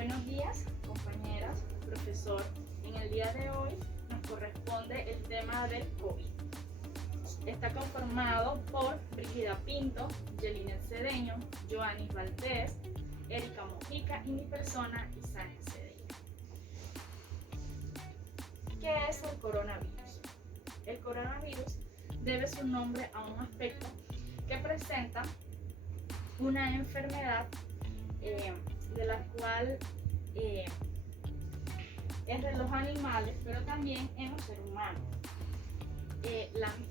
Buenos días, compañeras, profesor. En el día de hoy nos corresponde el tema del COVID. Está conformado por Brígida Pinto, Yelinet Cedeño, Joanis Valdés, Erika Mojica y mi persona, Isania Cedeño. ¿Qué es el coronavirus? El coronavirus debe su nombre a un aspecto que presenta una enfermedad de la cual es de los animales, pero también en los seres humanos.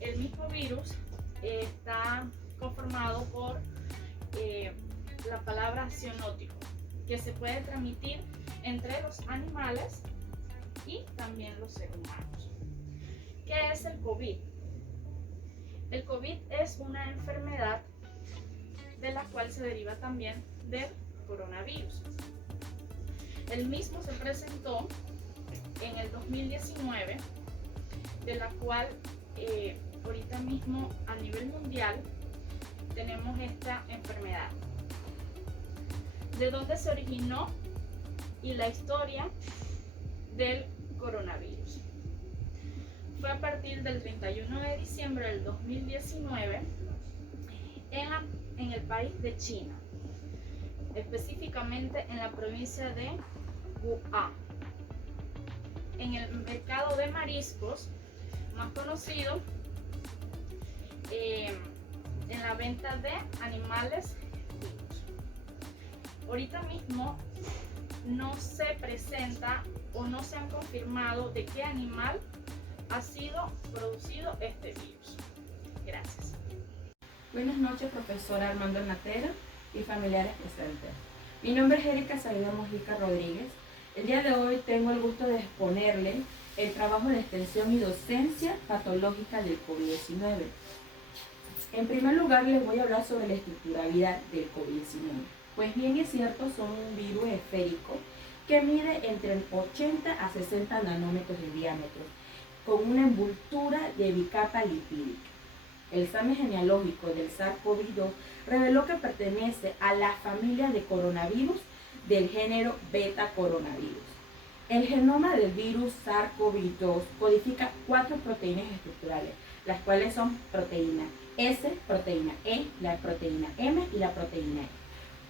El mismo virus está conformado por la palabra zoonótico, que se puede transmitir entre los animales y también los seres humanos. ¿Qué es el COVID? El COVID es una enfermedad de la cual se deriva también del coronavirus. El mismo se presentó en el 2019, de la cual ahorita mismo a nivel mundial tenemos esta enfermedad. ¿De dónde se originó? Y la historia del coronavirus. Fue a partir del 31 de diciembre del 2019 en el país de China, específicamente en la provincia de Wuhan, en el mercado de mariscos más conocido, en la venta de animales vivos. Ahorita mismo no se presenta o no se han confirmado de qué animal ha sido producido este virus. Gracias. Buenas noches, profesora Armando Natera y familiares presentes. Mi nombre es Erika Sabina Mojica Rodríguez. El día de hoy tengo el gusto de exponerle el trabajo de extensión y docencia patológica del COVID-19. En primer lugar, les voy a hablar sobre la estructuralidad del COVID-19. Pues bien es cierto, son un virus esférico que mide entre 80 a 60 nanómetros de diámetro, con una envoltura de bicapa lipídica. El examen genealógico del SARS-CoV-2 reveló que pertenece a la familia de coronavirus del género beta coronavirus. El genoma del virus SARS-CoV-2 codifica 4 proteínas estructurales, las cuales son proteína S, proteína E, la proteína M y la proteína E.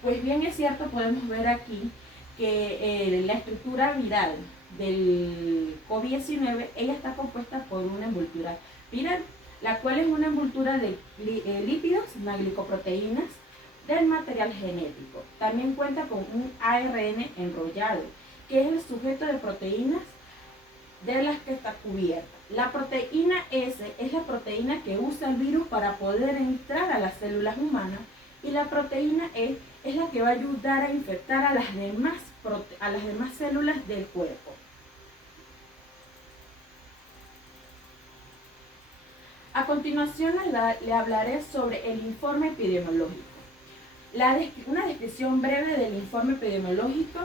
Pues bien es cierto, podemos ver aquí que la estructura viral del COVID-19, ella está compuesta por una envoltura viral, la cual es una envoltura de lípidos, glicoproteínas del material genético. También cuenta con un ARN enrollado, que es el sujeto de proteínas de las que está cubierta. La proteína S es la proteína que usa el virus para poder entrar a las células humanas, y la proteína E es la que va a ayudar a infectar a las demás células del cuerpo. A continuación le hablaré sobre el informe epidemiológico. Una descripción breve del informe epidemiológico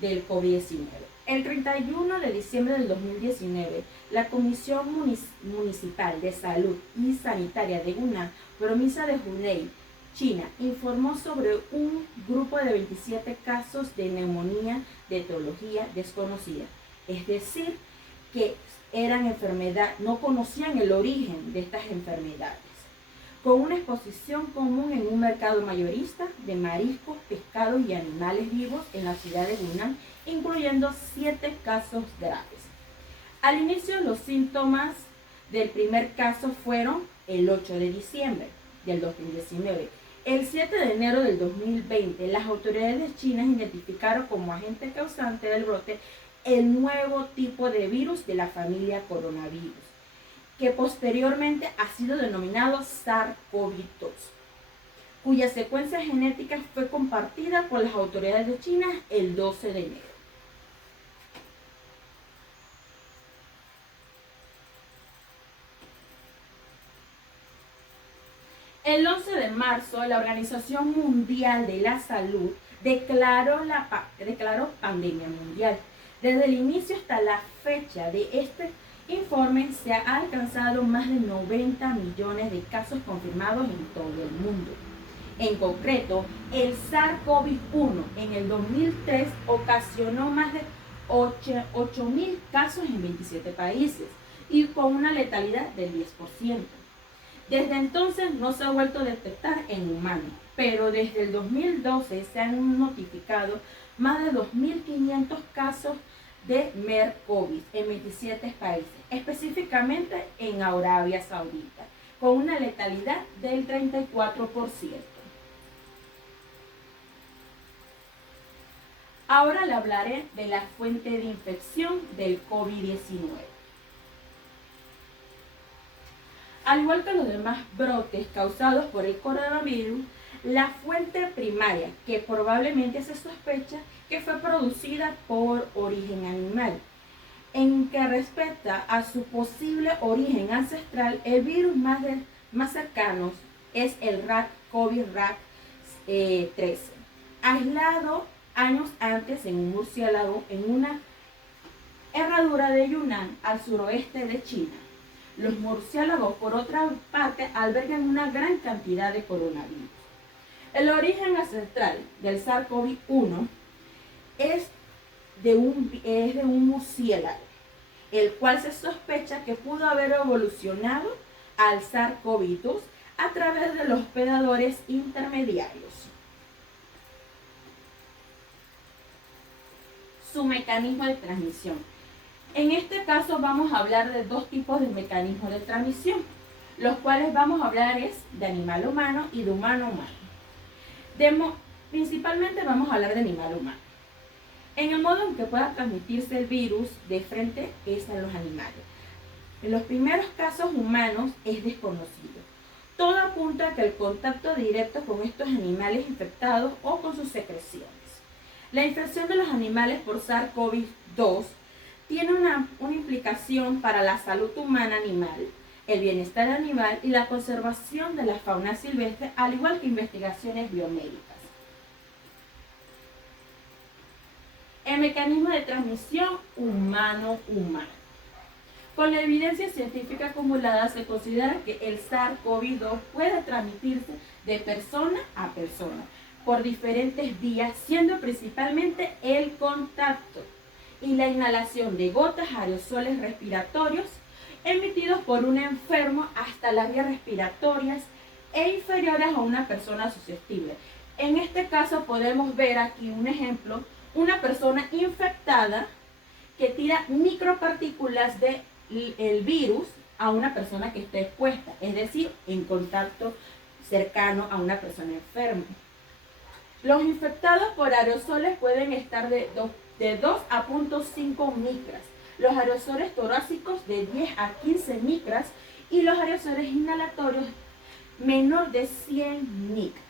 del COVID-19. El 31 de diciembre del 2019, la Comisión Municipal de Salud y Sanitaria de Hunan, provincia de Hubei, China, informó sobre un grupo de 27 casos de neumonía de etiología desconocida, es decir, que eran enfermedades, no conocían el origen de estas enfermedades, con una exposición común en un mercado mayorista de mariscos, pescados y animales vivos en la ciudad de Hunan, incluyendo 7 casos graves. Al inicio, los síntomas del primer caso fueron el 8 de diciembre del 2019. El 7 de enero del 2020, las autoridades chinas identificaron como agente causante del brote el nuevo tipo de virus de la familia coronavirus, que posteriormente ha sido denominado SARS-CoV-2, cuya secuencia genética fue compartida por las autoridades de China el 12 de enero. El 11 de marzo, la Organización Mundial de la Salud declaró pandemia mundial. Desde el inicio hasta la fecha de este informe se ha alcanzado más de 90 millones de casos confirmados en todo el mundo En concreto, el SARS-CoV-1 en el 2003 ocasionó más de 8.000 casos en 27 países y con una letalidad del 10%. Desde entonces no se ha vuelto a detectar en humanos, pero desde el 2012 se han notificado más de 2.500 casos de MERS-CoV en 27 países, específicamente en Arabia Saudita, con una letalidad del 34%. Ahora le hablaré de la fuente de infección del COVID-19. Al igual que los demás brotes causados por el coronavirus, la fuente primaria, que probablemente se sospecha que fue producida por origen animal. En que respecta a su posible origen ancestral, el virus más cercano es el COVID-13, aislado años antes en un murciélago en una herradura de Yunnan al suroeste de China. Los murciélagos, por otra parte, albergan una gran cantidad de coronavirus. El origen ancestral del SARS-CoV-1 es de un murciélago, el cual se sospecha que pudo haber evolucionado al SARS-CoV-2 a través de los hospedadores intermediarios. Su mecanismo de transmisión. En este caso vamos a hablar de dos tipos de mecanismos de transmisión, los cuales vamos a hablar es de animal humano y de humano a humano. Principalmente vamos a hablar de animal humano. En el modo en que pueda transmitirse el virus de frente es en los animales. En los primeros casos humanos es desconocido. Todo apunta a que el contacto directo con estos animales infectados o con sus secreciones. La infección de los animales por SARS-CoV-2 tiene una implicación para la salud humana animal, el bienestar animal y la conservación de la fauna silvestre, al igual que investigaciones biomédicas. El mecanismo de transmisión humano-humano. Con la evidencia científica acumulada se considera que el SARS-CoV-2 puede transmitirse de persona a persona por diferentes vías, siendo principalmente el contacto y la inhalación de gotas aerosoles respiratorios emitidos por un enfermo hasta las vías respiratorias e inferiores a una persona susceptible. En este caso podemos ver aquí un ejemplo, una persona infectada que tira micropartículas del virus a una persona que esté expuesta, es decir, en contacto cercano a una persona enferma. Los infectados por aerosoles pueden estar de 2 a 0.5 micras, los aerosoles torácicos de 10 a 15 micras y los aerosoles inhalatorios menor de 100 micras.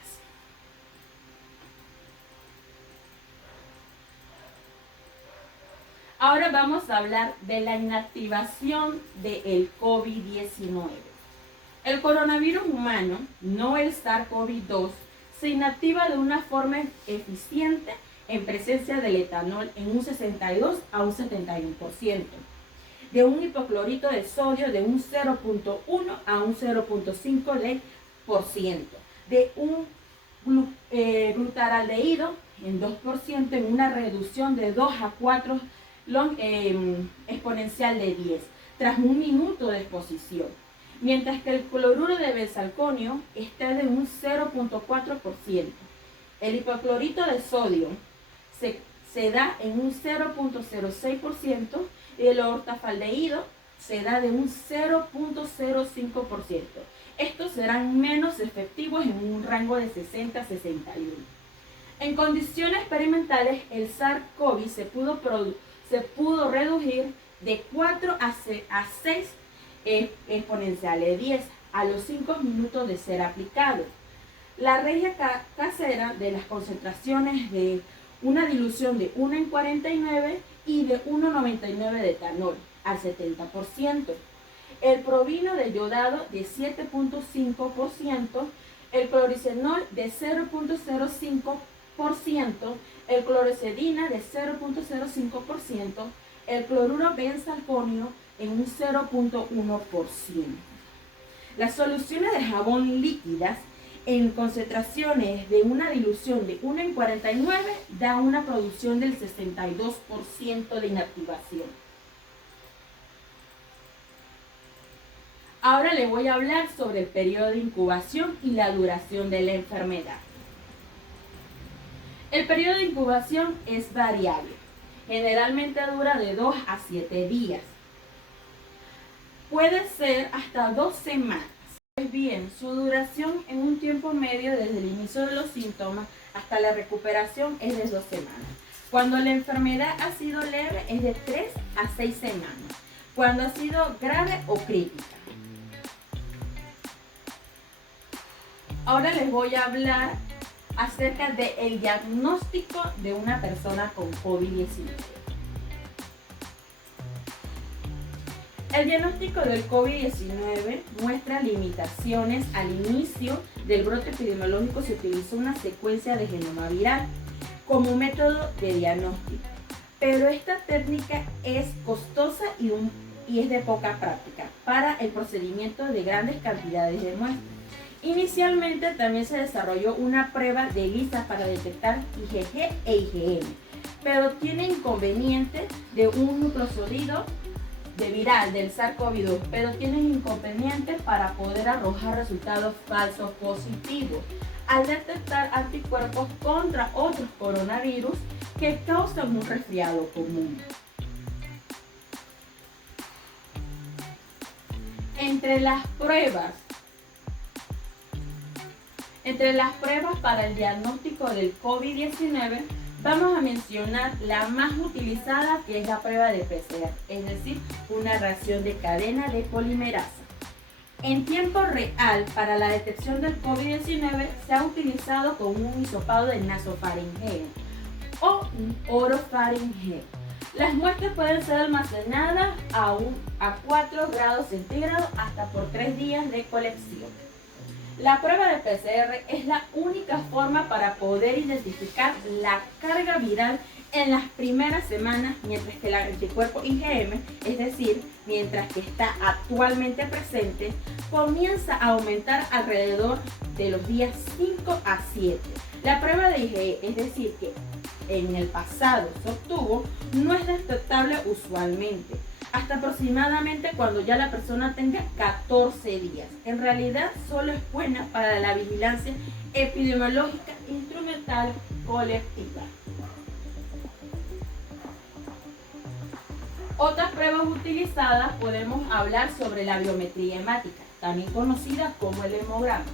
Ahora vamos a hablar de la inactivación del COVID-19. El coronavirus humano, no el SARS-CoV-2, se inactiva de una forma eficiente en presencia del etanol en un 62 a un 71%, de un hipoclorito de sodio de un 0.1 a un 0.5%, de un glutaraldehído en 2% en una reducción de 2 a 4 exponencial de 10 tras un minuto de exposición, mientras que el cloruro de benzalconio está de un 0.4%. El hipoclorito de sodio se da en un 0.06% y el ortofaldehído se da de un 0.05%. Estos serán menos efectivos en un rango de 60 a 61. En condiciones experimentales, el SARS-CoV se pudo reducir de 4 a 6 exponenciales 10 a los 5 minutos de ser aplicado. La regla casera de las concentraciones de una dilución de 1 en 49 y de 1,99 de etanol al 70%. El provino de yodado de 7.5%, el cloricenol de 0.05%, el clorocedina de 0.05%, el cloruro benzalconio en un 0.1%. Las soluciones de jabón líquidas en concentraciones de una dilución de 1 en 49 da una producción del 62% de inactivación. Ahora les voy a hablar sobre el periodo de incubación y la duración de la enfermedad. El periodo de incubación es variable. Generalmente dura de 2 a 7 días. Puede ser hasta 2 semanas. Pues bien, su duración en un tiempo medio desde el inicio de los síntomas hasta la recuperación es de 2 semanas. Cuando la enfermedad ha sido leve es de 3 a 6 semanas. Cuando ha sido grave o crítica. Ahora les voy a hablar acerca del diagnóstico de una persona con COVID-19. El diagnóstico del COVID-19 muestra limitaciones. Al inicio del brote epidemiológico se utilizó una secuencia de genoma viral como método de diagnóstico, pero esta técnica es costosa y es de poca práctica para el procedimiento de grandes cantidades de muestras. Inicialmente también se desarrolló una prueba de ELISA para detectar IgG e IgM, pero tiene inconvenientes de un nucleosódido de viral del SARS-CoV-2, pero tienen inconvenientes para poder arrojar resultados falsos positivos al detectar anticuerpos contra otros coronavirus que causan un resfriado común. Entre las pruebas para el diagnóstico del COVID-19 vamos a mencionar la más utilizada, que es la prueba de PCR, es decir, una reacción de cadena de polimerasa. En tiempo real, para la detección del COVID-19 se ha utilizado con un hisopado de nasofaringeo o un orofaringeo. Las muestras pueden ser almacenadas a 4 grados centígrados hasta por 3 días de colección. La prueba de PCR es la única forma para poder identificar la carga viral en las primeras semanas, mientras que el anticuerpo IgM, es decir, mientras que está actualmente presente, comienza a aumentar alrededor de los días 5 a 7. La prueba de IgE, es decir, que en el pasado se obtuvo, no es detectable usualmente hasta aproximadamente cuando ya la persona tenga 14 días. En realidad solo es buena para la vigilancia epidemiológica instrumental colectiva. Otras pruebas utilizadas podemos hablar sobre la biometría hemática, también conocida como el hemograma.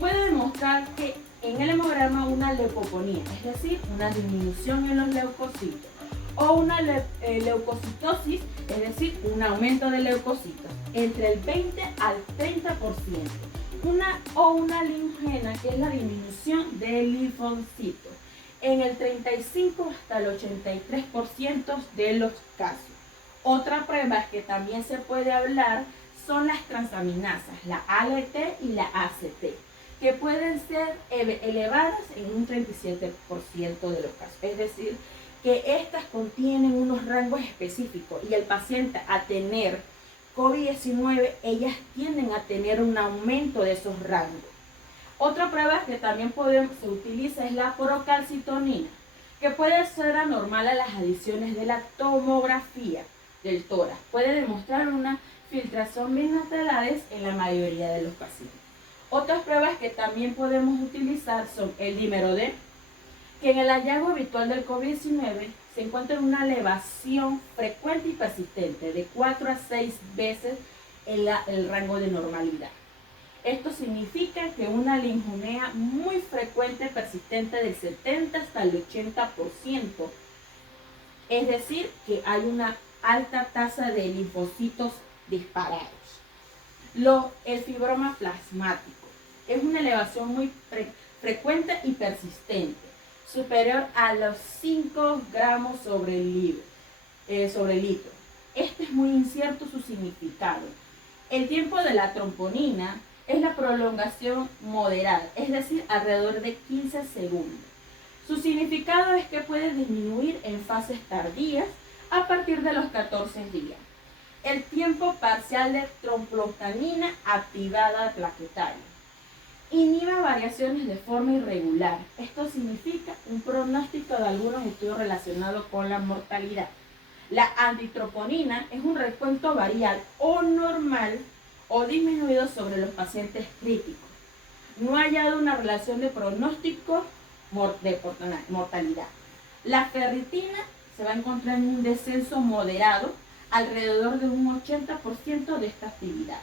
Puede demostrar que en el hemograma una leucoponía, es decir, una disminución en los leucocitos, o una leucocitosis, es decir, un aumento de leucocitos entre el 20 al 30%, una linfogenia, que es la disminución del linfocitos, en el 35 hasta el 83% de los casos. Otra prueba que también se puede hablar son las transaminasas, la ALT y la ACT, que pueden ser elevadas en un 37% de los casos, es decir, que estas contienen unos rangos específicos y el paciente a tener COVID-19, ellas tienden a tener un aumento de esos rangos. Otra prueba que también se utiliza es la procalcitonina, que puede ser anormal a las adiciones de la tomografía del tórax. Puede demostrar una filtración bilaterales en la mayoría de los pacientes. Otras pruebas que también podemos utilizar son el dímero D, que en el hallazgo habitual del COVID-19 se encuentra una elevación frecuente y persistente de 4 a 6 veces el rango de normalidad. Esto significa que una linfonía muy frecuente, persistente del 70 hasta el 80%, es decir, que hay una alta tasa de linfocitos disparados. El fibroma plasmático es una elevación muy frecuente y persistente, superior a los 5 gramos sobre litro. Este es muy incierto su significado. El tiempo de la troponina es la prolongación moderada, es decir, alrededor de 15 segundos. Su significado es que puede disminuir en fases tardías a partir de los 14 días. El tiempo parcial de trombocitosina activada plaquetaria. Inhibe variaciones de forma irregular. Esto significa un pronóstico de algunos estudios relacionados con la mortalidad. La antitroponina es un recuento variable o normal o disminuido sobre los pacientes críticos. No ha hallado una relación de pronóstico de mortalidad. La ferritina se va a encontrar en un descenso moderado, alrededor de un 80% de estas actividades.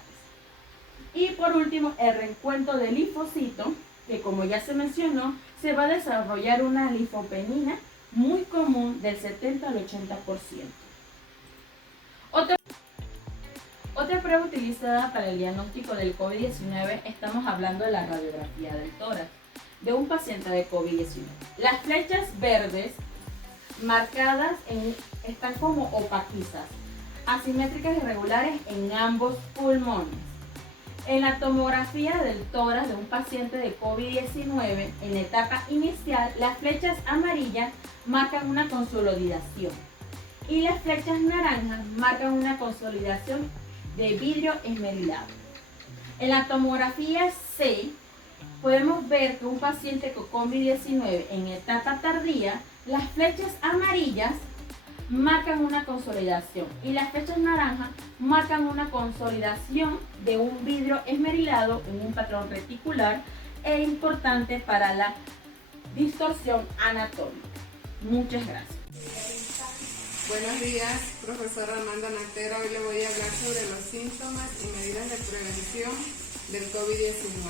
Y por último, el recuento del linfocito, que como ya se mencionó, se va a desarrollar una linfopenina muy común del 70 al 80%. Otra prueba utilizada para el diagnóstico del COVID-19, estamos hablando de la radiografía del tórax de un paciente de COVID-19. Las flechas verdes marcadas están como opaquizas, asimétricas y irregulares en ambos pulmones. En la tomografía del tórax de un paciente de COVID-19 en etapa inicial, las flechas amarillas marcan una consolidación y las flechas naranjas marcan una consolidación de vidrio esmerilado. En la tomografía C podemos ver que un paciente con COVID-19 en etapa tardía, las flechas amarillas marcan una consolidación y las flechas naranjas marcan una consolidación de un vidrio esmerilado en un patrón reticular e importante para la distorsión anatómica. Muchas gracias. Buenos días, profesor Armando Natera. Hoy le voy a hablar sobre los síntomas y medidas de prevención del COVID-19.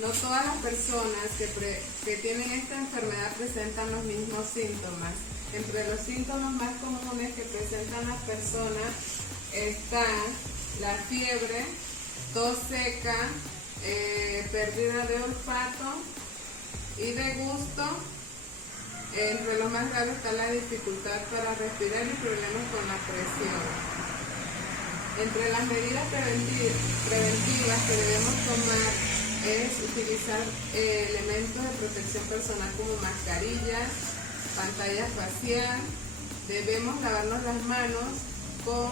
No todas las personas que tienen esta enfermedad presentan los mismos síntomas. Entre los síntomas más comunes que presentan las personas están la fiebre, tos seca, pérdida de olfato y de gusto. Entre los más graves está la dificultad para respirar y problemas con la presión. Entre las medidas preventivas que debemos tomar es utilizar elementos de protección personal como mascarillas, pantalla facial. Debemos lavarnos las manos con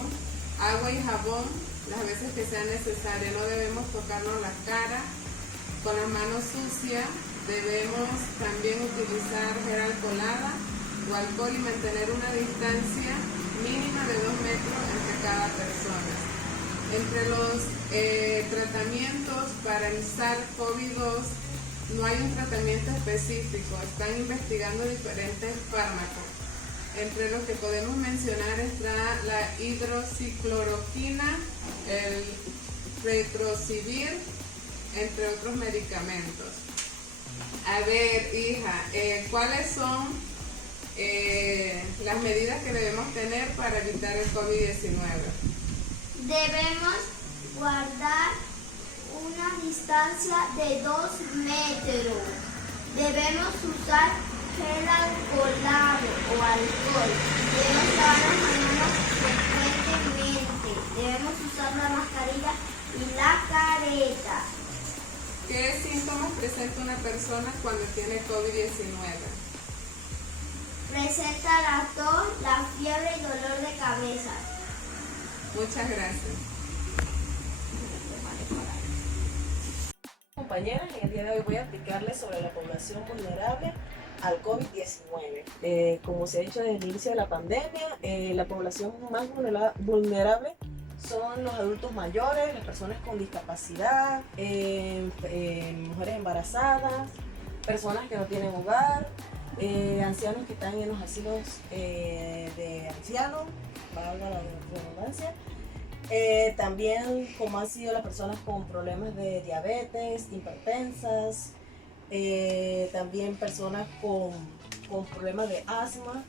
agua y jabón las veces que sea necesario. No debemos tocarnos la cara con las manos sucias. Debemos también utilizar gel alcoholada o alcohol y mantener una distancia mínima de 2 metros entre cada persona. Entre los tratamientos para el SARS-CoV-2 no hay un tratamiento específico, están investigando diferentes fármacos. Entre los que podemos mencionar está la hidroxicloroquina, el retrocivir, entre otros medicamentos. A ver, hija, ¿cuáles son las medidas que debemos tener para evitar el COVID-19? Debemos guardar una distancia de 2 metros. Debemos usar gel alcoholado o alcohol. Debemos lavar las manos frecuentemente. Debemos usar la mascarilla y la careta. ¿Qué síntomas presenta una persona cuando tiene COVID-19? Presenta la tos, la fiebre y dolor de cabeza. Muchas gracias. Compañeras, en el día de hoy voy a explicarles sobre la población vulnerable al COVID-19. Como se ha dicho desde el inicio de la pandemia, la población más vulnerable son los adultos mayores, las personas con discapacidad, mujeres embarazadas, personas que no tienen hogar, ancianos que están en los asilos de ancianos, valga la redundancia. También como han sido las personas con problemas de diabetes, hipertensas, también personas con problemas de asma,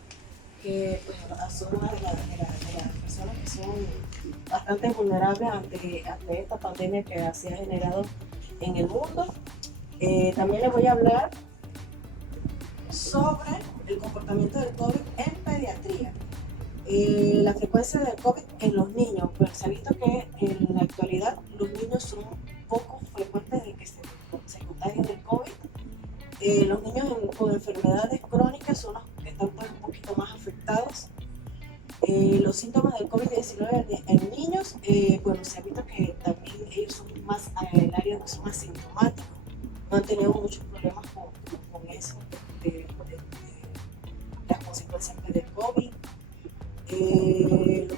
que pues, son una de las personas que son bastante vulnerables ante esta pandemia que se ha generado en el mundo. También les voy a hablar sobre el comportamiento del COVID en pediatría. La frecuencia del COVID en los niños, pues se ha visto que en la actualidad los niños son poco frecuentes de que se contagien del COVID. Los niños con enfermedades crónicas son los que están pues, un poquito más afectados. Los síntomas del COVID-19 en niños, bueno, se ha visto que también ellos son más, el área son asintomáticos. no han tenido muchos problemas con eso, de las consecuencias del COVID.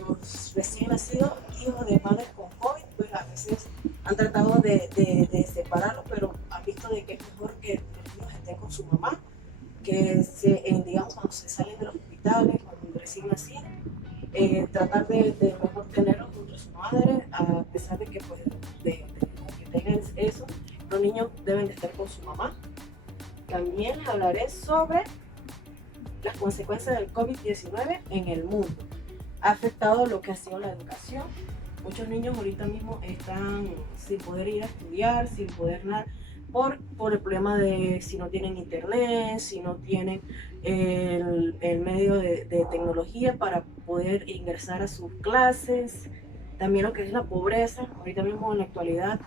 Los recién nacidos hijos de madres con COVID, pues a veces han tratado de separarlos, pero han visto de que es mejor que los niños estén con su mamá, que digamos cuando se salen de los hospitales, cuando recién nacían, tratar de mejor tenerlos junto a su madre, a pesar de que pues que tengan eso, los niños deben de estar con su mamá. También les hablaré sobre las consecuencias del COVID-19 en el mundo. Ha afectado lo que ha sido la educación. Muchos niños ahorita mismo están sin poder ir a estudiar, sin poder nada, por el problema de si no tienen internet, si no tienen el medio de tecnología para poder ingresar a sus clases. También lo que es la pobreza. Ahorita mismo en la actualidad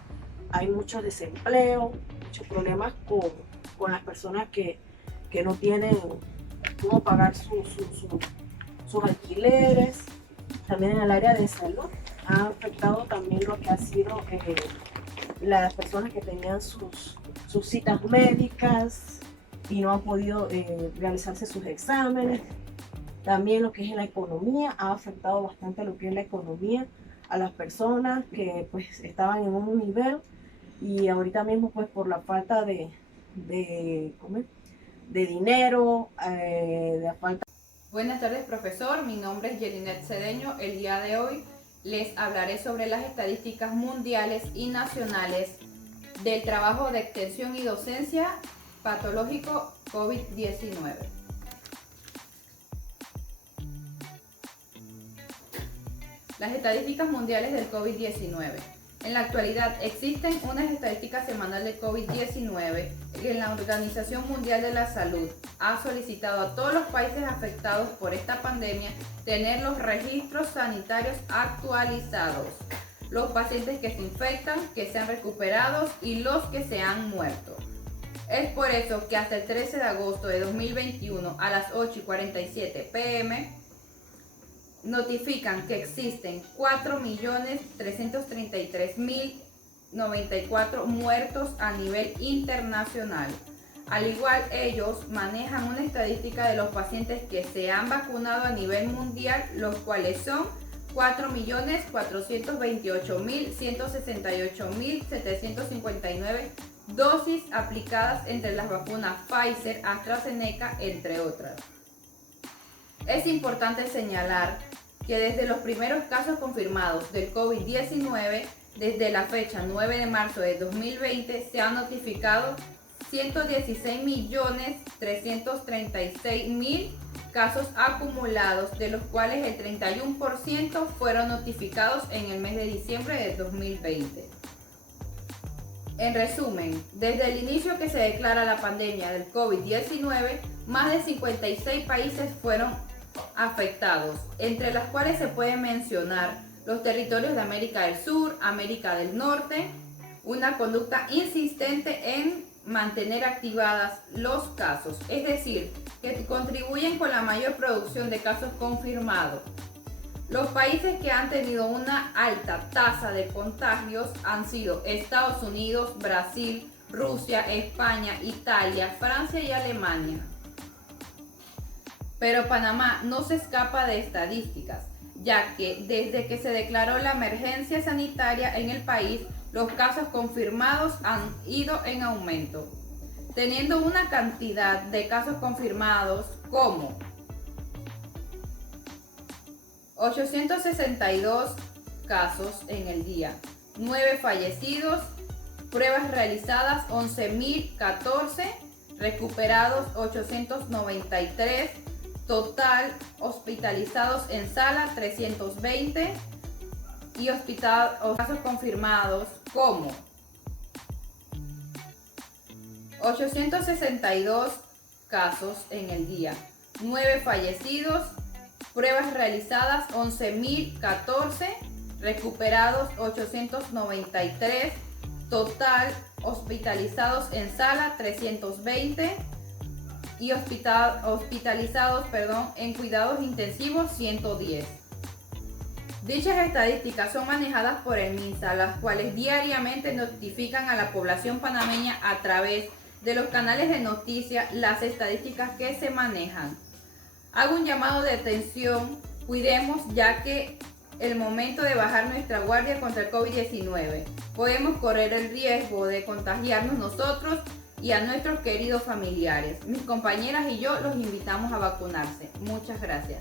hay mucho desempleo, muchos problemas con las personas que no tienen cómo pagar sus alquileres. También en el área de salud ha afectado también lo que ha sido las personas que tenían sus citas médicas y no han podido realizarse sus exámenes. También lo que es la economía ha afectado bastante lo que es la economía a las personas que pues estaban en un nivel y ahorita mismo pues por la falta de dinero, de la falta. Buenas tardes, profesor. Mi nombre es Yelinet Cedeño. El día de hoy les hablaré sobre las estadísticas mundiales y nacionales del trabajo de extensión y docencia patológico COVID-19. Las estadísticas mundiales del COVID-19. En la actualidad existen unas estadísticas semanales del COVID-19 que la Organización Mundial de la Salud ha solicitado a todos los países afectados por esta pandemia tener los registros sanitarios actualizados, los pacientes que se infectan, que se han recuperado y los que se han muerto. Es por eso que hasta el 13 de agosto de 2021 a las 8:47 p.m. notifican que existen 4.333.094 muertos a nivel internacional. Al igual, ellos manejan una estadística de los pacientes que se han vacunado a nivel mundial, los cuales son 4.428.168.759 dosis aplicadas entre las vacunas Pfizer, AstraZeneca, entre otras. Es importante señalar que desde los primeros casos confirmados del COVID-19, desde la fecha 9 de marzo de 2020, se han notificado 116.336.000 casos acumulados, de los cuales el 31% fueron notificados en el mes de diciembre de 2020. En resumen, desde el inicio que se declara la pandemia del COVID-19, más de 56 países fueron afectados, entre las cuales se pueden mencionar los territorios de América del Sur, América del Norte, una conducta insistente en mantener activadas los casos, es decir, que contribuyen con la mayor producción de casos confirmados. Los países que han tenido una alta tasa de contagios han sido Estados Unidos, Brasil, Rusia, España, Italia, Francia y Alemania. Pero Panamá no se escapa de estadísticas, ya que desde que se declaró la emergencia sanitaria en el país, los casos confirmados han ido en aumento, teniendo una cantidad de casos confirmados como 862 casos en el día, 9 fallecidos, pruebas realizadas 11.014, recuperados 893, total hospitalizados en sala 320 y casos confirmados como 862 casos en el día, 9 fallecidos, pruebas realizadas 11.014, recuperados 893, total hospitalizados en sala 320 y hospitalizados en cuidados intensivos 110. Dichas estadísticas son manejadas por el MINSA, las cuales diariamente notifican a la población panameña a través de los canales de noticias las estadísticas que se manejan. Hago un llamado de atención, cuidemos ya que el momento de bajar nuestra guardia contra el COVID-19. Podemos correr el riesgo de contagiarnos nosotros y a nuestros queridos familiares. Mis compañeras y yo los invitamos a vacunarse. Muchas gracias.